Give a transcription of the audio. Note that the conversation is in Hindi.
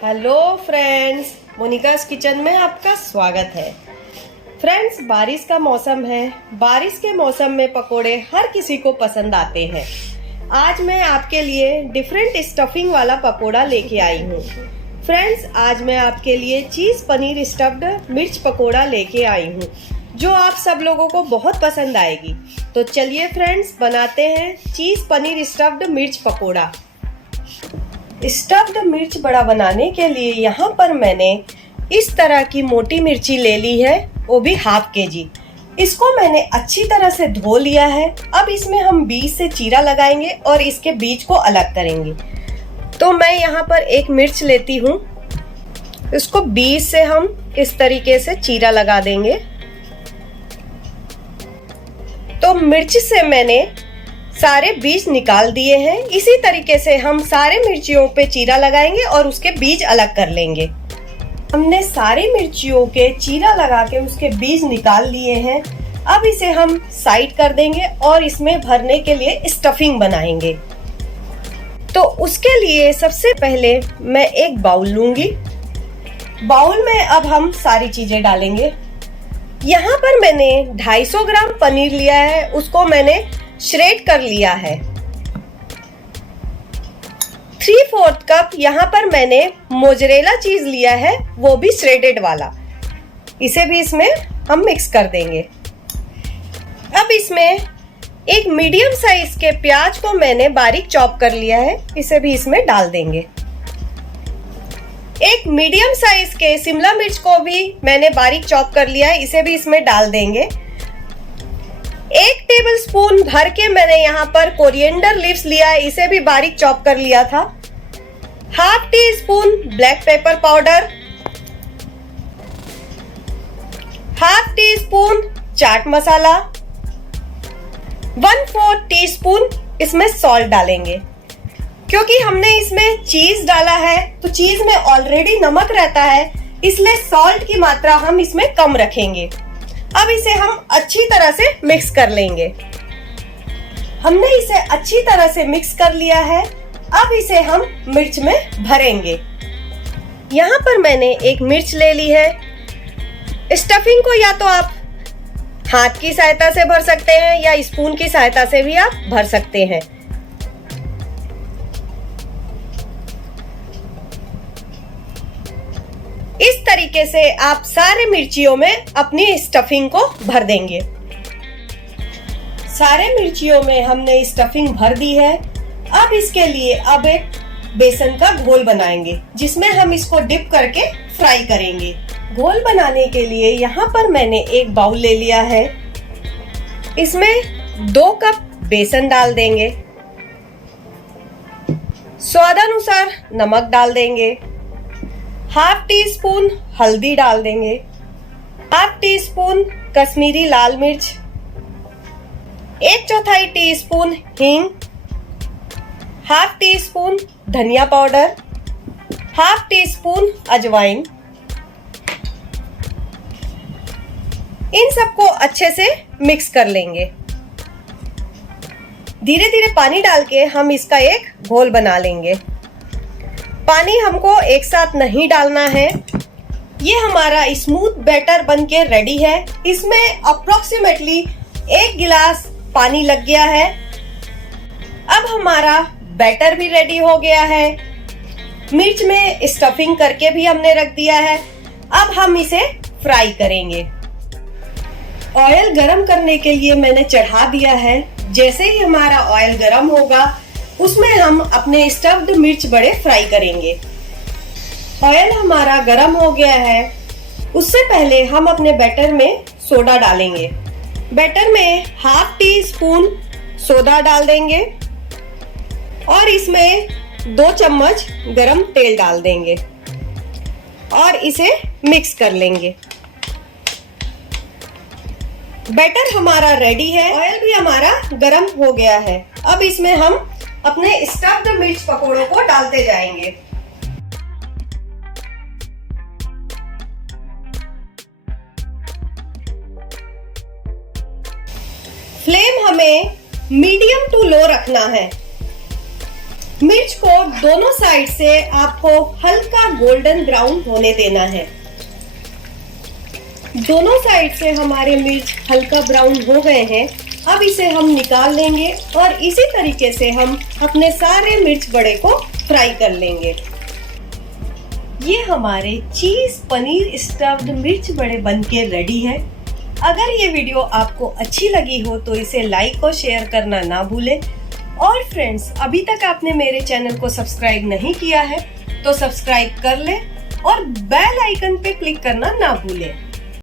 हेलो फ्रेंड्स, मोनिकास किचन में आपका स्वागत है। फ्रेंड्स, बारिश का मौसम है। बारिश के मौसम में पकोड़े हर किसी को पसंद आते हैं। आज मैं आपके लिए डिफरेंट स्टफिंग वाला पकोड़ा लेके आई हूँ। फ्रेंड्स, आज मैं आपके लिए चीज़ पनीर स्टफ्ड मिर्च पकोड़ा लेके आई हूँ, जो आप सब लोगों को बहुत पसंद आएगी। तो चलिए फ्रेंड्स, बनाते हैं चीज़ पनीर स्टफ्ड मिर्च पकोड़ा। स्टफ्ड मिर्च बड़ा बनाने के लिए यहाँ पर मैंने इस तरह की मोटी मिर्ची ले ली है, वो भी ½ kg। इसको मैंने अच्छी तरह से धो लिया है। अब इसमें हम बीज से चीरा लगाएंगे और इसके बीज को अलग करेंगे। तो मैं यहाँ पर एक मिर्च लेती हूँ, इसको बीज से हम इस तरीके से चीरा लगा देंगे। तो मिर्च से मैंने सारे बीज निकाल दिए हैं। इसी तरीके से हम सारे मिर्चियों पे चीरा लगाएंगे और उसके बीज अलग कर लेंगे। हमने सारी मिर्चियों के चीरा लगा के उसके बीज निकाल लिए हैं। अब इसे हम साइड कर देंगे और इसमें भरने के लिए स्टफिंग बनाएंगे। तो उसके लिए सबसे पहले मैं एक बाउल लूंगी। बाउल में अब हम सारी चीजें डालेंगे। यहाँ पर मैंने 250 ग्राम पनीर लिया है, उसको मैंने श्रेड कर लिया है। 3/4 कप यहाँ पर मैंने मोजरेला चीज लिया है, वो भी श्रेडेड वाला। इसे भी इसमें हम मिक्स कर देंगे। अब इसमें एक मीडियम साइज के प्याज को मैंने बारीक चॉप कर लिया है, इसे भी इसमें डाल देंगे। एक मीडियम साइज के शिमला मिर्च को भी मैंने बारीक चॉप कर लिया है, इसे भी इसमें डाल देंगे। 1 टेबलस्पून भर के मैंने यहाँ पर कोरिएंडर लीव्स लिया है, इसे भी बारीक चॉप कर लिया था। ½ teaspoon black pepper powder, ½ teaspoon chaat masala, 1/4 teaspoon इसमें सॉल्ट डालेंगे। क्योंकि हमने इसमें चीज डाला है तो चीज में ऑलरेडी नमक रहता है, इसलिए सॉल्ट की मात्रा हम इसमें कम रखेंगे। अब इसे हम अच्छी तरह से मिक्स कर लेंगे। हमने इसे अच्छी तरह से मिक्स कर लिया है। अब इसे हम मिर्च में भरेंगे। यहाँ पर मैंने एक मिर्च ले ली है। स्टफिंग को या तो आप हाथ की सहायता से भर सकते हैं या स्पून की सहायता से भी आप भर सकते हैं। इस तरीके से आप सारे मिर्चियों में अपनी स्टफिंग को भर देंगे। सारे मिर्चियों में हमने स्टफिंग भर दी है। अब इसके लिए अब एक बेसन का घोल बनाएंगे, जिसमें हम इसको डिप करके फ्राई करेंगे। घोल बनाने के लिए यहाँ पर मैंने एक बाउल ले लिया है। इसमें 2 कप बेसन डाल देंगे। स्वादानुसार नमक डाल देंगे। ½ टीस्पून हल्दी डाल देंगे। ½ टीस्पून कश्मीरी लाल मिर्च, 1/4 टीस्पून हींग, ½ टीस्पून धनिया पाउडर, ½ टीस्पून अजवाइन। इन सबको अच्छे से मिक्स कर लेंगे। धीरे धीरे पानी डाल के हम इसका एक घोल बना लेंगे। पानी हमको एक साथ नहीं डालना है। ये हमारा स्मूथ बैटर बनके रेडी है। इसमें अप्रोक्सीमेटली 1 गिलास पानी लग गया है। अब हमारा बैटर भी रेडी हो गया है। मिर्च में स्टफिंग करके भी हमने रख दिया है। अब हम इसे फ्राई करेंगे। ऑयल गरम करने के लिए मैंने चढ़ा दिया है। जैसे ही हमारा ऑयल गरम होगा, उसमें हम अपने स्टफ्ड मिर्च बड़े फ्राई करेंगे। ऑयल हमारा गरम हो गया है। उससे पहले हम अपने बैटर में सोडा डालेंगे। बैटर में ½ टीस्पून सोडा डाल देंगे और इसमें 2 चम्मच गरम तेल डाल देंगे और इसे मिक्स कर लेंगे। बैटर हमारा रेडी है। ऑयल भी हमारा गरम हो गया है। अब इसमें हम अपने स्टफ्ड मिर्च पकोड़ों को डालते जाएंगे। फ्लेम हमें मीडियम टू लो रखना है। मिर्च को दोनों साइड से आपको हल्का गोल्डन ब्राउन होने देना है। दोनों साइड से हमारे मिर्च हल्का ब्राउन हो गए हैं। अब इसे हम निकाल लेंगे और इसी तरीके से हम अपने सारे मिर्च बड़े को फ्राई कर लेंगे। ये हमारे चीज पनीर स्टफ्ड मिर्च बड़े बनके रेडी है। अगर ये वीडियो आपको अच्छी लगी हो तो इसे लाइक और शेयर करना ना भूलें। और फ्रेंड्स, अभी तक आपने मेरे चैनल को सब्सक्राइब नहीं किया है तो सब्सक्राइब कर लें और बेल आइकन पे क्लिक करना ना भूलें।